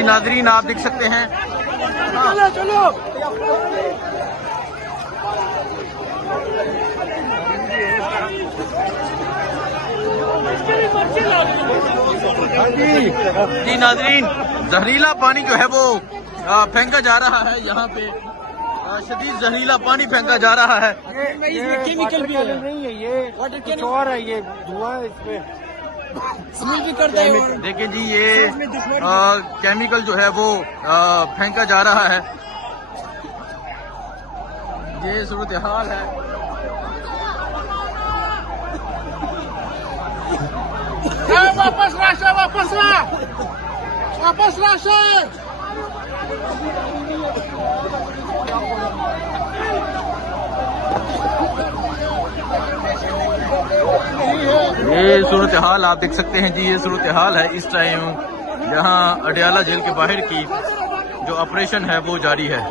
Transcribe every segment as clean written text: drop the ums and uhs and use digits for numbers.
जी नाजरीन आप देख सकते हैं। जी नाजरीन जहरीला पानी जो है वो फेंका जा रहा है, यहाँ पे शदीद जहरीला पानी फेंका जा रहा है। ये केमिकल भी नहीं है, ये वाटर कुछ और है, ये धुआं इसमें स्मेल भी करता है। देखिए जी ये केमिकल जो है वो फेंका जा रहा है। ये सूरत हाल है। वापस लाशा, वापस ला, वापस लाशा। ये सूरत हाल आप देख सकते हैं जी, ये सूरत हाल है इस टाइम यहाँ अडियाला जेल के बाहर की जो ऑपरेशन है वो जारी है।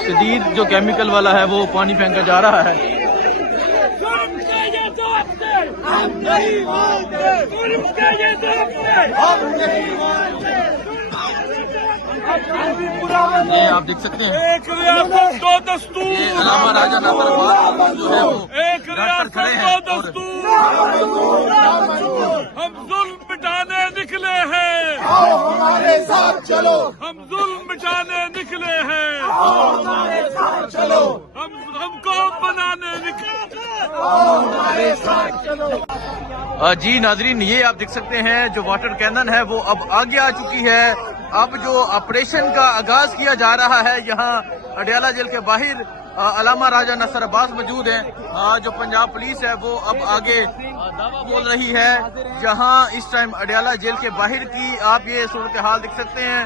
शदीद जो केमिकल वाला है वो पानी फेंका जा रहा है। ये आप देख सकते हैं, एक रियासत दो दस्तूर, ये अलामा राजा नसर अब्बास जो है वो एक रियासत दो दस्तूर, हम जुल्म मिटाने निकले हैं, आओ हमारे साथ चलो, हम जुल्म मिटाने निकले हैं, आओ हमारे साथ चलो, हम कौम बनाने निकले, आओ हमारे साथ चलो। जी नाजरीन ये आप देख सकते हैं जो वाटर कैनन है वो अब आगे आ चुकी है। अब जो ऑपरेशन का आगाज किया जा रहा है यहाँ अडियाला जेल के बाहर अलामा राजा नसर अब्बास मौजूद हैं। जो पंजाब पुलिस है वो अब आगे दावा बोल रही है। जहाँ इस टाइम अडियाला जेल के बाहर की आप ये सूरत हाल देख सकते हैं,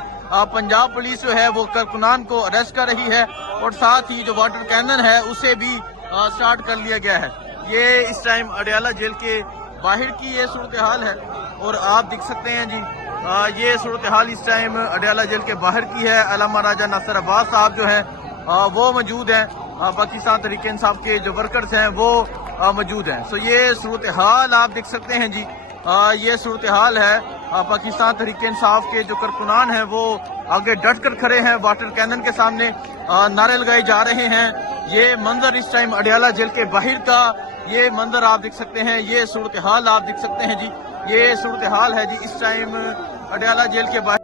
पंजाब पुलिस जो है वो कारकुनान को अरेस्ट कर रही है और साथ ही जो वाटर कैनन है उसे भी स्टार्ट कर लिया गया है। ये इस टाइम अडियाला जेल के बाहर की ये सूरत हाल है और आप देख सकते हैं जी ये सूरत हाल इस टाइम अडियाला जेल के बाहर की है। अलामा राजा नसर अब्बास साहब जो है वो मौजूद हैं, पाकिस्तान तहरीक इंसाफ के जो वर्कर्स हैं वो मौजूद हैं। सो ये सूरत हाल आप देख सकते हैं जी, ये सूरत हाल है। पाकिस्तान तहरीक इंसाफ के जो कारकुनान हैं वो आगे डट कर खड़े हैं, वाटर कैनन के सामने नारे लगाए जा रहे हैं। ये मंजर इस टाइम अडियाला जेल के बाहर का ये मंजर आप देख सकते हैं, ये सूरत हाल आप देख सकते हैं जी, ये सूरत हाल है जी इस टाइम अडियाला जेल के बाहर।